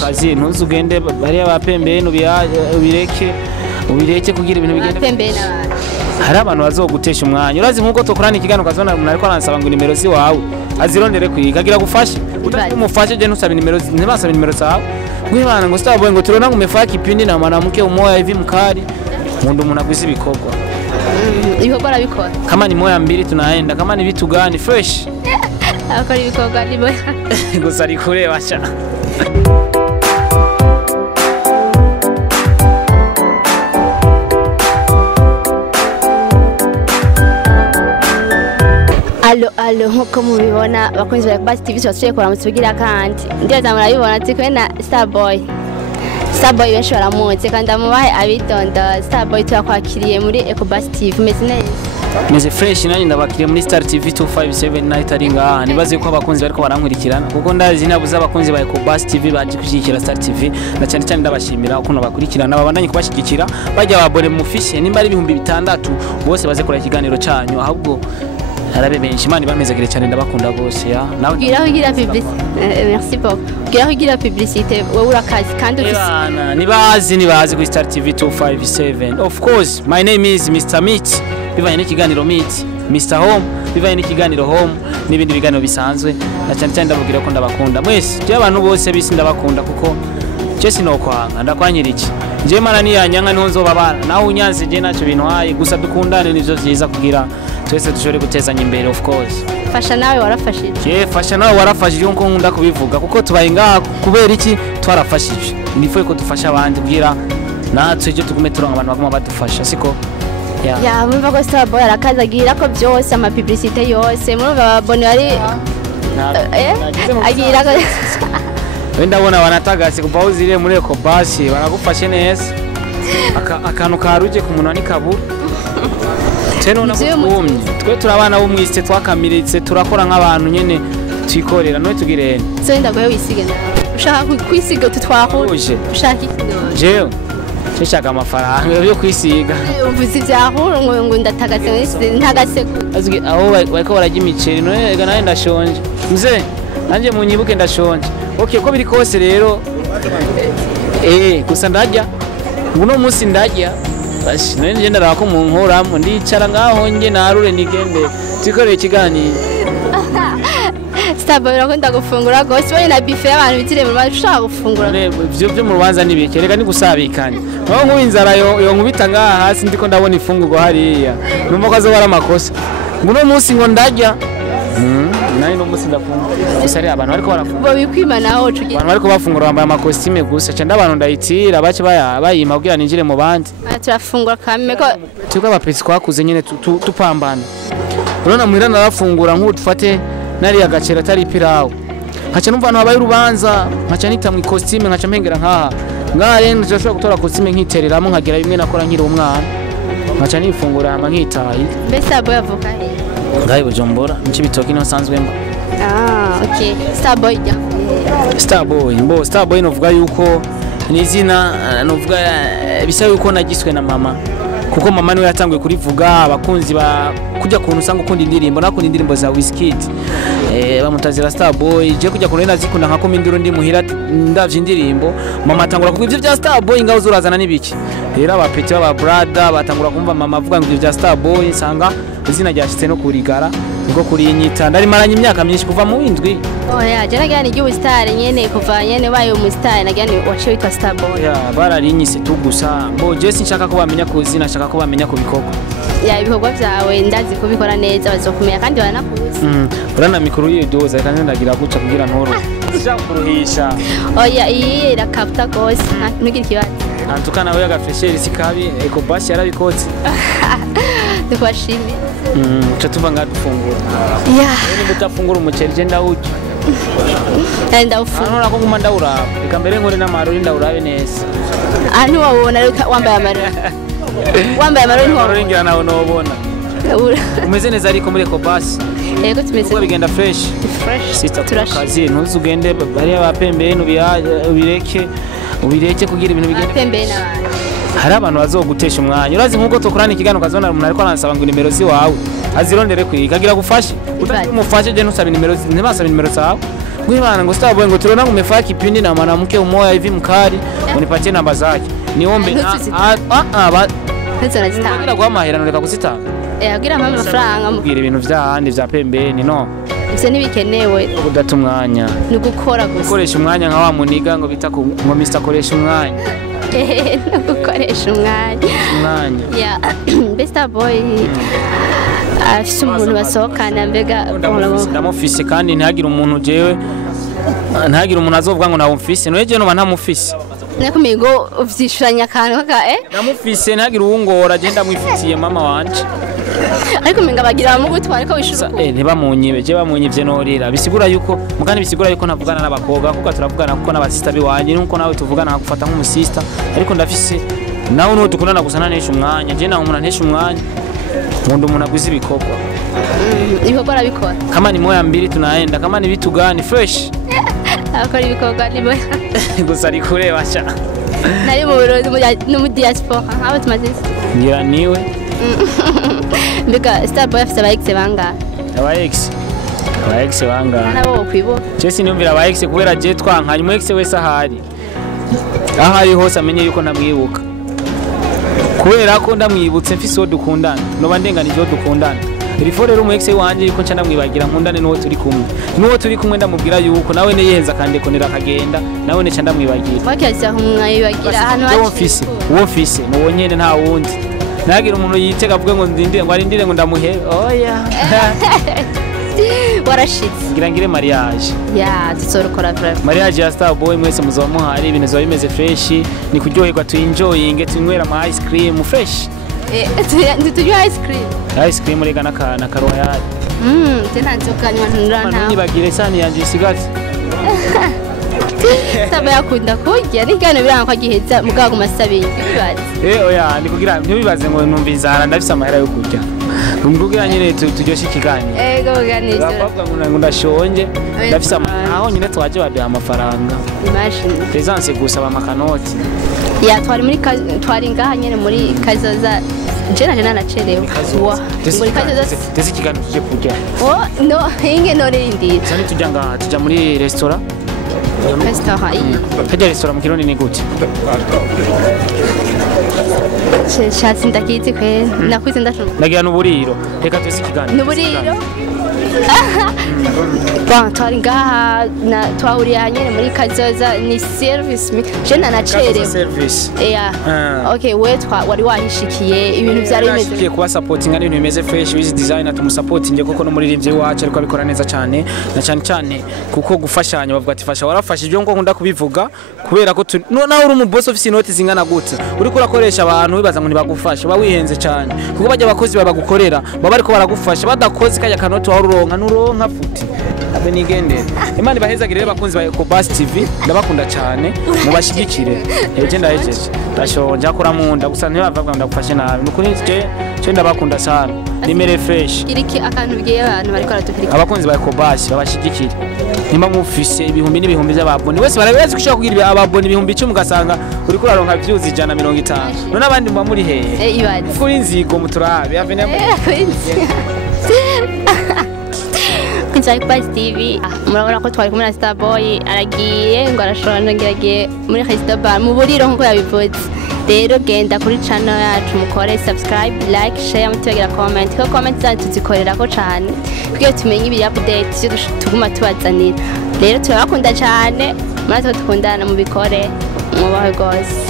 kazi ntuzi ugende bariya bapembeye ubireke kugira ibintu bigende. Hari abantu bazogutesha umwanya. Urazi nkuko tokorana ikiganiro kazona umuntu ariko aransaba ngo nimero zi wawe azirondere kugira gufasha. Utamufashe je ntusaba nimero ntibasaba nimero zawe. Gwibana ngo StarBoy ngo turona ngumefaka kipindi na mwanamke umoya hivi mkali. Mundu umuntu agwiza ibikorwa. Ibikorwa arabikora. Kama ni moya mbili tunaenda, kama ni vitu gani fresh. Akora ibikorwa ni moya. Gusa ari kureba sha. Alo nkuko mubibona bakunzi ba Basi TV twasuye kora mutugira kandi ndiyo zamurabibona ati kwena StarBoy benshi baramuzi kandi amubahe abitonda. StarBoy twakwakiriye muri Basi TV meze neza meze fresh nani ndabakiriye muri Star TV 257 night ari ngaha nibaze ko abakunzi bariko barankurikirana kuko ndazi nabuze abakunzi ba Basi TV baje kushikira Star TV na cyane cyane ndabashimira ukuntu bakurikirana babandanye kubashigikira bajya babone mufise nimba ari 600 bose baze kora ikiganiro cyanyu ahubwo arabe benshi mani bamezagire cyane ndabakunda gose ya nawe ugira publicité merci beaucoup ugira publicité wowe urakazi kandi ufise nibazi ku Star TV 257 of course my name is Mr. Meat bivanye n'ikiganiro Meat Mr. Home bivanye n'ikiganiro Home n'ibindi biganiro bisanzwe na cyane cyane ndavugira ko ndabakunda mwese je abantu bose bisi ndabakunda kuko je sinokwanga ndakwanyira iki je mara ni yanyanga niho nzobabara naho unyanze je naco bintwaye gusa dukundane nivyo vyiza kugira twese dushobore gutezanya imbere of course. Fasha nawe warafashije. Fasha nawe warafashije nko nkunda kubivuga kuko tubaye ngaha kubera iki twarafashije. Nifuye ko dufasha abandi kugira natwe je tugume turonka abantu baguma badufasha siko. Ya mumva ko StarBoy arakazagira ko byose ama publicité yose murumva abone ari agira ko wenda bona wanatagase kuva uzire muri Basi baragufashe neza. Akantu karuje ku munwa ni kaburu. Teno nakumye twe turabana bo mwiste twakamiritse turakora nk'abantu nyene twikorera no tugirene so ndagoye wisige ushaka kwisiga tutwahuje ushaka iki jewe nshaka amafaranga yo kwisiga uvuze ibyahuru ngo ndatagase ntagase azwi aho bariko barajya imiceri no ega nawe ndashonje mze nanje munyibuke ndashonje okay ko biri kose rero gusa ndajya nguno munsi ndajya bashi none nje ndarako mu nkoramo ndicara ngaho nge narure nigende tikoreye ikiganiro StarBoy rakunda gufungura gose bari na buffet abantu bitire mu bashaka gufungura byo mu rubanza nibike reka ni gusabikanye aho nkubinzara yo nkubita ngaha hasi ndiko ndabona ifungurwa hariya numva ko azobara amakosa nguno munsi ngo ndajya nani no munsi ndafungura gusa ari abantu bariko barafungura bo bikwima naho cugira abantu bariko bafungura bambaye amakositime gusa cyane abantu ndayitira bace bayima kugira ninjire mu bandi turafungura kame ko tuko abapesi kwakuze nyene tupambana urona muhira narafungura nk'utufate nari agacera tari pirawo nkaca numva abantu babaye urubanza nkaca nita mu costume nkaca mpengera ngaha rero ndashobora gutora costume nkitereramo nkagera bimwe nakora nkiri umwana nkaca nifungura ama nkitaye mbese StarBoy avuka he ngaye Bujumbura nci bitoki no sanzwe mba okay StarBoy novuga yuko ni izina novuga bisa yuko nagiswe na mama kuko mama niwe yatanguye kurivuga abakunzi ba kujya kuntu usanga ukunda indirimbo nakunda indirimbo za Wizkid bamutazira StarBoy je kujya kuntu nazikunda nka komindiro ndi muhira ndavye indirimbo mama atangura kuvuga ivyo bya StarBoy ngaho zurazana nibiki rero abapeti baba brother batangura kumva mama avuga ngo ivyo bya StarBoy sanga izina ryashitse no kurigara ngo kurinyita ndari maranye imyaka myinshi kuva mu windwi oya je nagira ni gibu star nyene kuva nyene bayo mu star nagira ni wache witwa StarBoy bararinyise tu gusa mbo je sinshaka ko bamenya ku zina nshaka ko bamenya ku bikorwa ibikorwa byawe ndazi kubikora neza bazokumenya kandi banakuzi urana mikuru yidoza kandi ndagira guca kugira ntoro kuruhisha oya iyi irakapta gose ntugira ikibazo antukana we agafresheri sikabi Basi yarabikotse tukwashimye cha tuva ngadufungura ni mutafungura umuceri je ndawuja ndawufungura ko nguma ndawuraba reka mbere nkore n'amarori ndawurabe neza antu wabona wambaye amarori amarori ngira nawe nobona umeze neza ariko muri Basi yego tumeze ko bigenda fresh sister turakazi ntuzi ugende bari abapembeye ubireke kugira ibintu bigende abapembeye hari abantu bazogutesha umwanya urazi nkuko tokorana ikiganiro kazona umuntu ariko aransaba ngo nimero zi wawe azirondere kugira gufashe utamufashe je ntusabe nimero ntibasaba nimero zawe Gwibana ngo StarBoy ngo tuliona umefanya kipindi na mwanamke mmoja hivi mkali, unipatie namba zake. Niombe Ntuzona zitanga. Ngira kwa mahera nureka kuzitanga. Agira mama amafaranga Mbwira ibintu vyahandi vya pembeni no. Ivyo ntibikenewe. Udata umwanya. Ni gukora gusa. Gukoresha umwanya nka wa muniga ngo bita ngo Mr. koresha umwanya. No gukoresha umwanya. Umwanya. StarBoy afise umuntu basohokana mbega ndamufise kandi ntihagire umuntu jewe ntihagire umuntu azovuga ngo nawumfise noje no ntamufise. Nakumigo uvyishuranya akantu kaka namufise ntihagire uwungora je ndamwifitiye mama wanje. Ariko minga bagira bamugutwara ko wishura. Ntibamunyibe je bamunyivye norira bisigura yuko mugani bisigura yuko navugana n'abakobwa kuko turavugana kuko n'abasista biwanje nuko nawe tuvugana nkagufata nk'umusista ariko ndafise nawe no dukundana gusa nanesha umwanya je nawe umuntu ntesha umwanya Mundu umuntu aguze ibikorwa. Ibikorwa arabikora. Kama ni moya mbili tunaenda, kama ni vitu gani fresh. Akora ibikorwa ni moya. Gusa ari kureba cha. Nari mu Burundi no mu diaspora. Abo tumaze. Ngira niwe. Mbega StarBoy afite aba ex banga. Aba ex banga. Nabo kwibo. Jesi niumvira aba ex kubera je twankanye mu ex wese ahari. Ahari hose amenye yuko namwibuka. Kubera ko ndamwibutse mfise dukundana no bandenganije dukundana rifo rero mu ex wanje yuko nca ndamwibagira nkundane nuwo turi kumwe ndamubwira yuko nawe ne yeheza kandi konera akagenda nawe ne nca ndamwibagira bakyaza humwayibagira hano haci uwo mfise no nyene nta wundi nagira umuntu yitega avuge ngo ndindire ngo arindire ngo ndamuhe oya warashitse ngira ngire mariage tuzorukora vraiment mariage ya StarBoy mwese muzoba muhari ibintu zo bimeze fresh ni kuryoherwa tu enjoying tunywera ama ice cream fresh tujya ice cream rega na karoyari tena nzokanywa nturana nibagire sani yanje isigaze StarBoy akunda kurya nigane biranga ko agiheza mugago masabiye bibaze oya ndikugira ntibibaze ngo numvizara ndafise amahera yo kurya Ngugira nyine tujyoshye ikiganiro. Ego ganizera. Bavuga ngo ndashonje. Ndafise aho nyine twaje baduha amafaranga. Imagine. Presence gusaba amakanoti. Ya twari ngaha nyine muri kazoza. Jena nanacerewe. Muri kazoza. Tese ikiganiro kije kurya. Oh no, inge no rindi. Sani tujya ngaha tujya muri restaurant. Restaurant iyi. Kajya restaurant mu Kirundi ni gute? Shatsi ndakiti kwe nakwize ndashobora. Nagira n'uburiro. Reka twese ikiganiro. N'uburiro. Bon, twari ngaha twahuriye nyine muri kazoza ni service jena nacerewe. Service. Okay, we wari wahishikiye ibintu byari bimeze. Kiye kuba supporting ari ibintu bimeze fresh with designer tumusupporting kuko no muri rivye wacu ariko abikora neza cyane na cyane kuko gufashanya bavuga ati fasha warafashije ngo nkunda kubivuga kubera ko nawe uri mu boss office inoti zingana gute uri kurakoresha abantu wibaza ngo ntibagufasha bawihenze cyane kuko bajya abakozi babagukorera baba ariko baragufasha badakoze kajya kanoti wa nuronka futi abe nigendera Imana ibahezagire bakunzi ba Ecobus TV ndabakunda cyane mubashigikire eje ndahejeje ndashonje akora munda gusa ntibavuga ndagufashe nabi nukuri je ndabakunda sana nimere fresh kiriki akantu bigiye abantu bariko aratukirika abakunzi ba Ecobus babashigikire nimba mufise ibihumbi n'ibihumbi by'ababone wese barabeze kushaka kugira ababone ibihumbi 10 ugasanga uri kuraronka views 150 none abandi mba muri hehe ibaze kuri nzigo muturabe avene Kunza Ecobus TV murabona ko twari kumwe na StarBoy aragiye ngo arashonje ngiragiye muri restaurant mu buriro nkuko yabivuze rero genda kuri channel yacu mukore subscribe like share mutwegera comment ko comment zacu tuzikorera ko cyane kugira tumenye ibiri update cyo tuguma tubazanira rero turabakunda cyane maze tukundana mu bikore mubahe gose